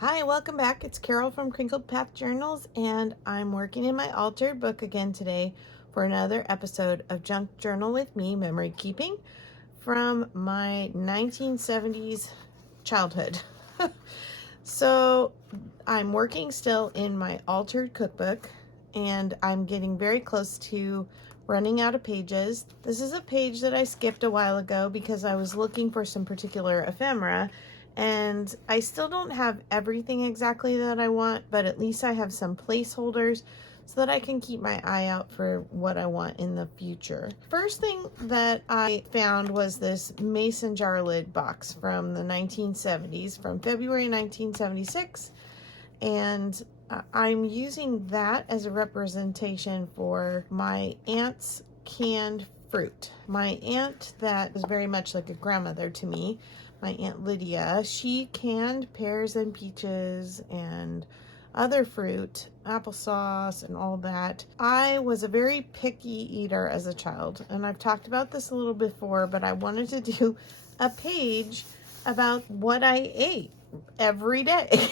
Hi, welcome back. It's Carol from Crinkled Path Journals, and I'm working in my altered book again today for another episode of Junk Journal with Me, Memory Keeping, from my 1970s childhood. So I'm working still in my altered cookbook, and I'm getting very close to running out of pages. This is a page that I skipped a while ago because I was looking for some particular ephemera, and I still don't have everything exactly that I want, but at least I have some placeholders so that I can keep my eye out for what I want in the future. First thing that I found was this mason jar lid box from the 1970s, from February 1976, and I'm using that as a representation for my aunt's canned fruit. My aunt that was very much like a grandmother to me, my Aunt Lydia, she canned pears and peaches and other fruit, applesauce and all that. I was a very picky eater as a child, and I've talked about this a little before, but I wanted to do a page about what I ate every day.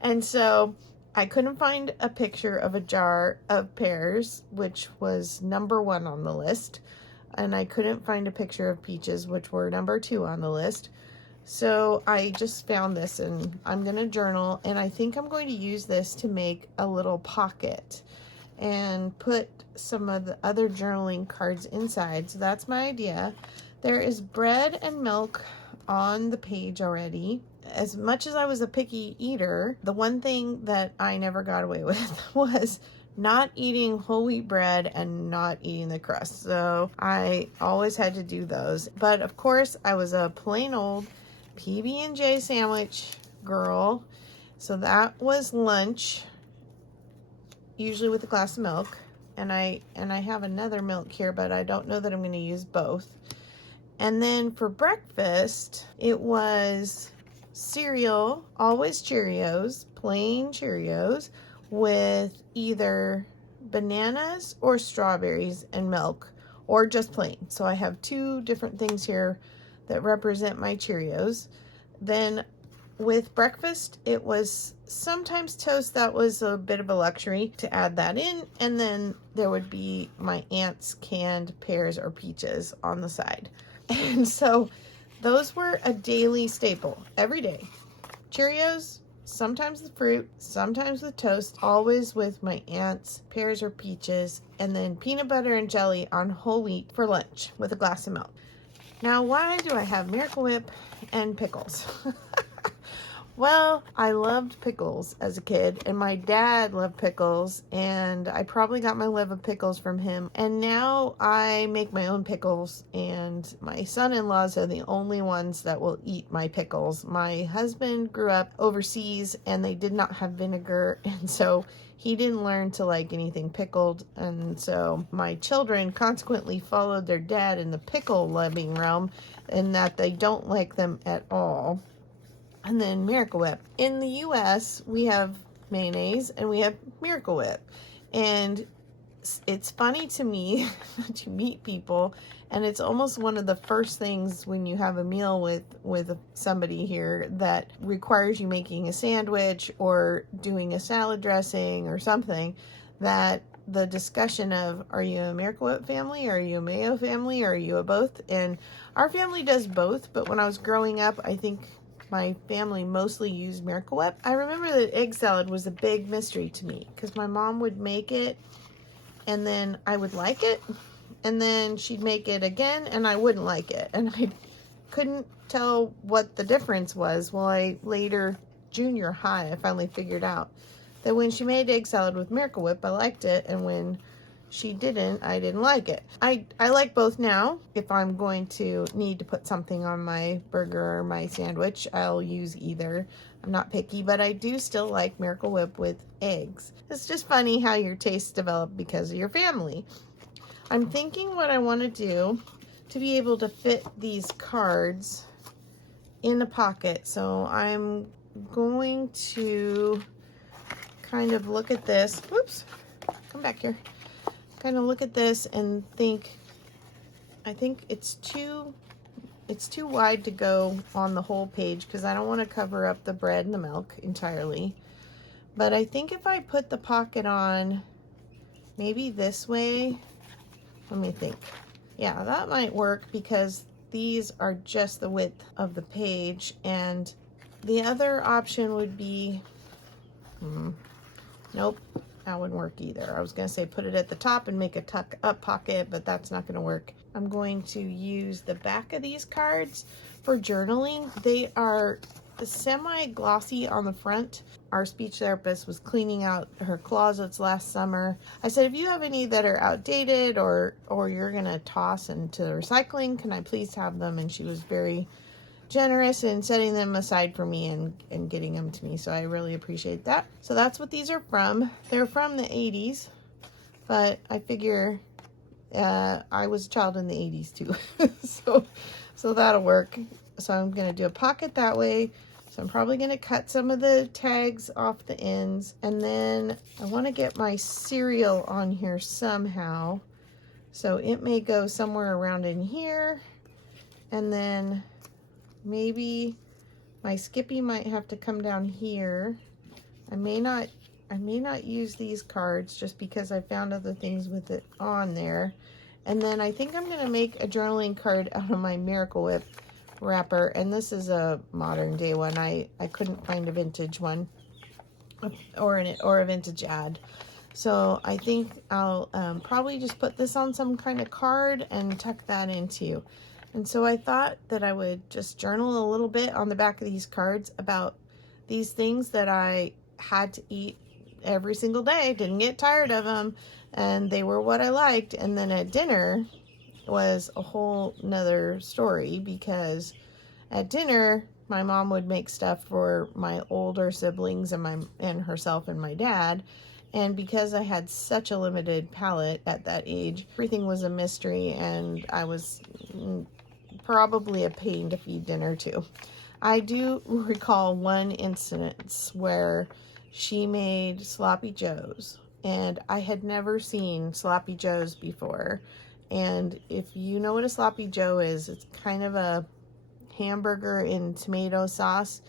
And so I couldn't find a picture of a jar of pears, which was number 1 on the list, and I couldn't find a picture of peaches, which were number 2 on the list. So I just found this, and I'm going to journal, and I think I'm going to use this to make a little pocket and put some of the other journaling cards inside. So that's my idea. There is bread and milk on the page already. As much as I was a picky eater, the one thing that I never got away with was not eating whole wheat bread and not eating the crust. So I always had to do those. But of course, I was a plain old PB&J sandwich girl. So that was lunch, usually with a glass of milk. And I have another milk here, but I don't know that I'm going to use both. And then for breakfast, it was cereal, always Cheerios, plain Cheerios, with either bananas or strawberries and milk, or just plain. So I have 2 different things here that represent my Cheerios. Then with breakfast, it was sometimes toast. That was a bit of a luxury to add that in. And then there would be my aunt's canned pears or peaches on the side. And so those were a daily staple every day. Cheerios, sometimes the fruit, sometimes the toast, always with my aunt's pears or peaches, and then peanut butter and jelly on whole wheat for lunch with a glass of milk. Now, why do I have Miracle Whip and pickles? Well, I loved pickles as a kid, and my dad loved pickles, and I probably got my love of pickles from him. And now I make my own pickles, and my son-in-laws are the only ones that will eat my pickles. My husband grew up overseas, and they did not have vinegar, and so he didn't learn to like anything pickled, and so my children consequently followed their dad in the pickle-loving realm, in that they don't like them at all. And then Miracle Whip. In the US, we have mayonnaise and we have Miracle Whip. And it's funny to me to meet people, and it's almost one of the first things when you have a meal with somebody here that requires you making a sandwich or doing a salad dressing or something, that the discussion of, are you a Miracle Whip family? Are you a mayo family? Are you a both? And our family does both, but when I was growing up, I think my family mostly used Miracle Whip. I remember that egg salad was a big mystery to me because my mom would make it and then I would like it, and then she'd make it again and I wouldn't like it, and I couldn't tell what the difference was. Well, later, junior high, I finally figured out that when she made egg salad with Miracle Whip, I liked it, and when she didn't, I didn't like it. I like both now. If I'm going to need to put something on my burger or my sandwich, I'll use either. I'm not picky, but I do still like Miracle Whip with eggs. It's just funny how your tastes develop because of your family. I'm thinking what I want to do to be able to fit these cards in a pocket. So I'm going to kind of look at this. Whoops, come back here. Kind of look at this and think, I think it's too it's too wide to go on the whole page because I don't want to cover up the bread and the milk entirely. But I think if I put the pocket on maybe this way, let me think. Yeah, that might work because these are just the width of the page. And the other option would be, nope, that wouldn't work either. I was going to say put it at the top and make a tuck up pocket, but that's not going to work. I'm going to use the back of these cards for journaling. They are semi-glossy on the front. Our speech therapist was cleaning out her closets last summer. I said, if you have any that are outdated or you're going to toss into recycling, can I please have them? And she was very generous in setting them aside for me and getting them to me. So I really appreciate that. So that's what these are from. They're from the 80s, but I figure I was a child in the 80s too. so that'll work. So I'm going to do a pocket that way. So I'm probably going to cut some of the tags off the ends. And then I want to get my cereal on here somehow. So it may go somewhere around in here. And then maybe my Skippy might have to come down here. I may not use these cards just because I found other things with it on there. And then I think I'm going to make a journaling card out of my Miracle Whip wrapper, and this is a modern day one. I couldn't find a vintage one or a vintage ad, so I think I'll probably just put this on some kind of card and tuck that into. And so I thought that I would just journal a little bit on the back of these cards about these things that I had to eat every single day, didn't get tired of them, and they were what I liked. And then at dinner was a whole nother story, because at dinner my mom would make stuff for my older siblings and herself and my dad, and because I had such a limited palate at that age, everything was a mystery, and I was probably a pain to feed dinner to. I do recall one instance where she made sloppy joes, and I had never seen sloppy joes before. And if you know what a sloppy joe is, it's kind of a hamburger in tomato sauce,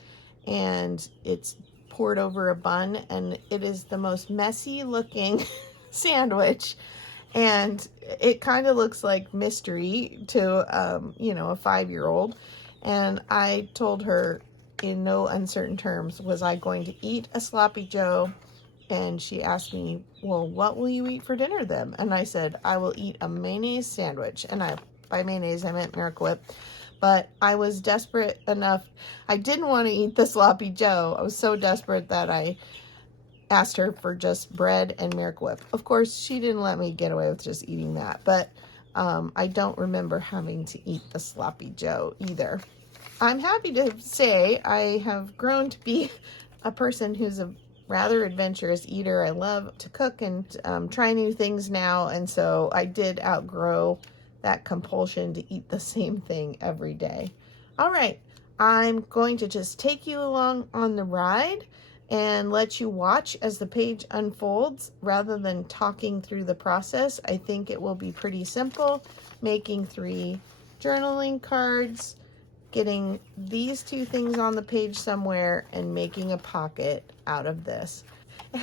and it's poured over a bun, and it is the most messy looking sandwich, and it kind of looks like mystery to a 5-year-old. And I told her in no uncertain terms, was I going to eat a sloppy joe? And she asked me, well, what will you eat for dinner then? And I said, I will eat a mayonnaise sandwich. And by mayonnaise, I meant Miracle Whip. But I was desperate enough. I didn't want to eat the sloppy joe. I was so desperate that I asked her for just bread and Miracle Whip. Of course, she didn't let me get away with just eating that. But I don't remember having to eat the sloppy joe either. I'm happy to say I have grown to be a person who's a rather adventurous eater. I love to cook and try new things now, and so I did outgrow that compulsion to eat the same thing every day. All right, I'm going to just take you along on the ride and let you watch as the page unfolds rather than talking through the process. I think it will be pretty simple, making 3 journaling cards, getting these 2 things on the page somewhere, and making a pocket out of this.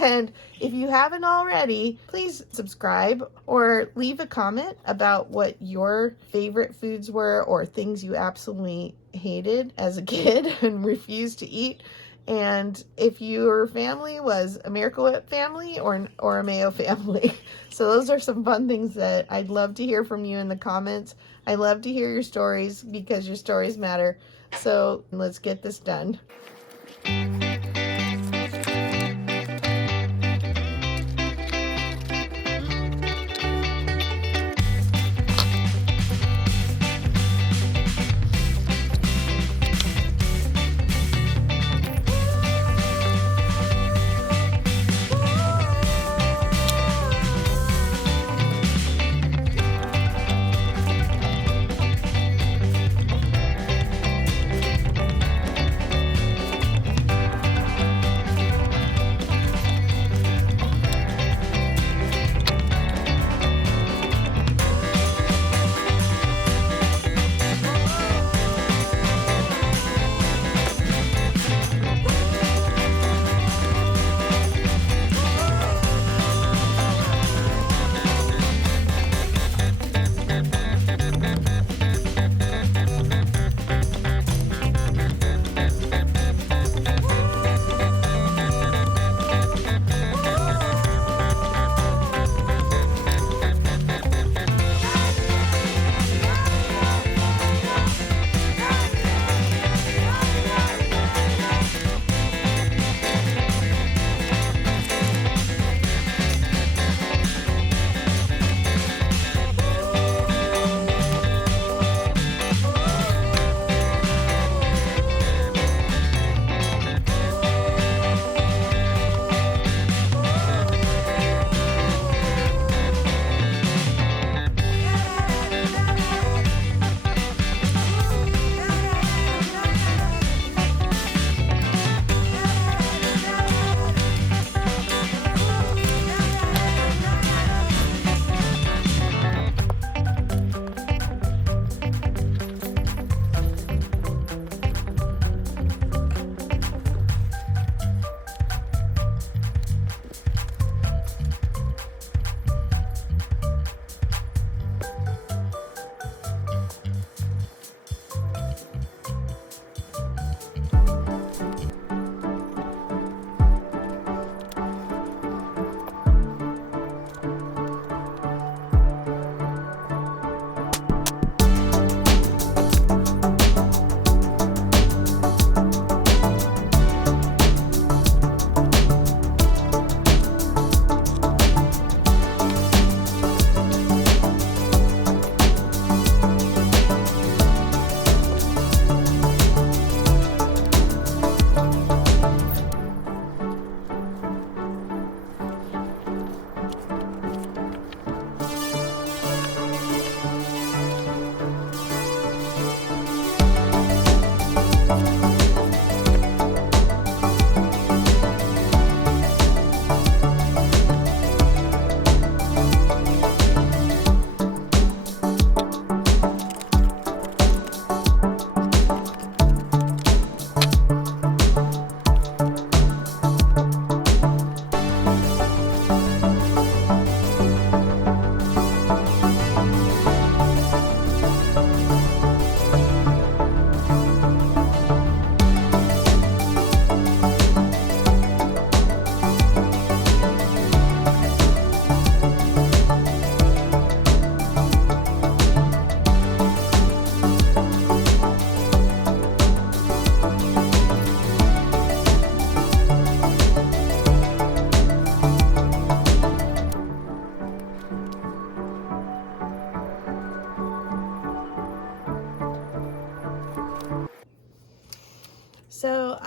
And if you haven't already, please subscribe or leave a comment about what your favorite foods were, or things you absolutely hated as a kid and refused to eat. And if your family was a Miracle Whip family or a Mayo family. So those are some fun things that I'd love to hear from you in the comments. I love to hear your stories because your stories matter. So let's get this done.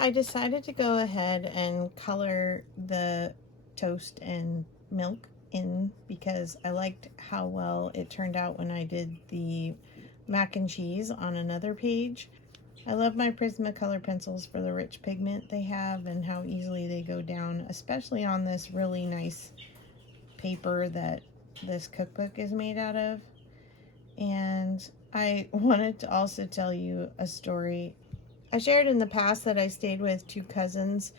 I decided to go ahead and color the toast and milk in because I liked how well it turned out when I did the mac and cheese on another page. I love my Prismacolor pencils for the rich pigment they have and how easily they go down, especially on this really nice paper that this cookbook is made out of. And I wanted to also tell you a story. I shared in the past that I stayed with two cousins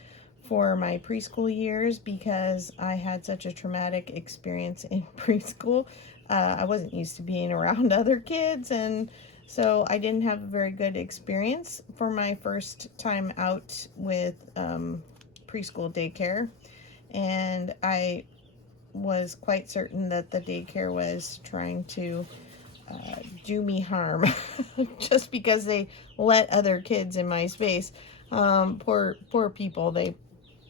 for my preschool years because I had such a traumatic experience in preschool. I wasn't used to being around other kids, and so I didn't have a very good experience for my first time out with preschool daycare. And I was quite certain that the daycare was trying to do me harm just because they let other kids in my space. Poor people. They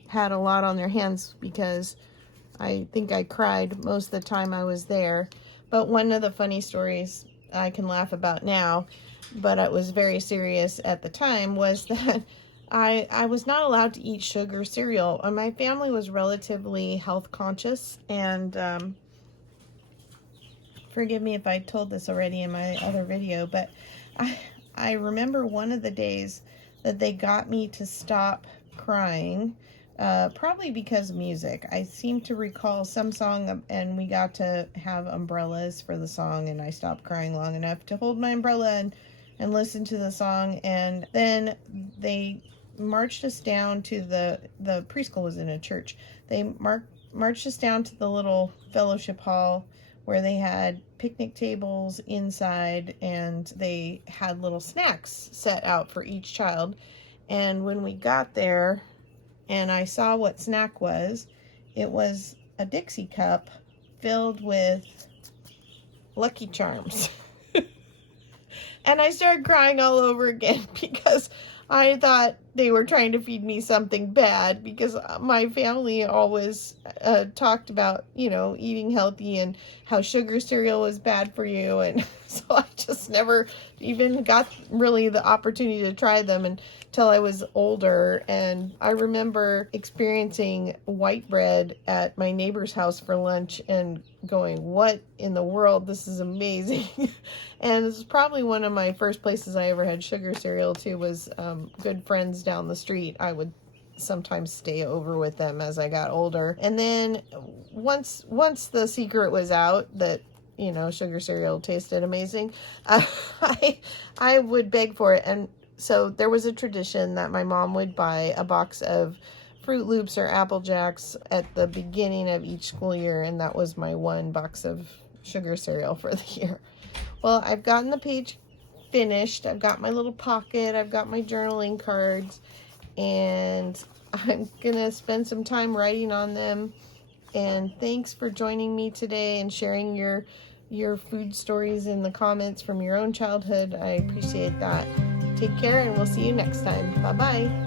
had a lot on their hands because I think I cried most of the time I was there. But one of the funny stories I can laugh about now, but it was very serious at the time, was that I was not allowed to eat sugar cereal. My family was relatively health conscious, and forgive me if I told this already in my other video, but I remember one of the days that they got me to stop crying, probably because of music. I seem to recall some song, and we got to have umbrellas for the song, and I stopped crying long enough to hold my umbrella and listen to the song. And then they marched us down to the preschool was in a church. They marched us down to the little fellowship hall where they had picnic tables inside, and they had little snacks set out for each child. And when we got there and I saw what snack was, it was a Dixie cup filled with Lucky Charms. And I started crying all over again because I thought they were trying to feed me something bad, because my family always talked about, eating healthy and how sugar cereal was bad for you. And so I just never even got really the opportunity to try them until I was older. And I remember experiencing white bread at my neighbor's house for lunch and going, what in the world? This is amazing. And this is probably one of my first places I ever had sugar cereal too, was good friends down the street. I would sometimes stay over with them as I got older. And then once the secret was out that, sugar cereal tasted amazing, I would beg for it. And so there was a tradition that my mom would buy a box of Fruit Loops or Apple Jacks at the beginning of each school year, and that was my one box of sugar cereal for the year. Well, I've gotten the page finished. I've got my little pocket. I've got my journaling cards, and I'm gonna spend some time writing on them. And thanks for joining me today and sharing your food stories in the comments from your own childhood. I appreciate that. Take care, and we'll see you next time. Bye-bye.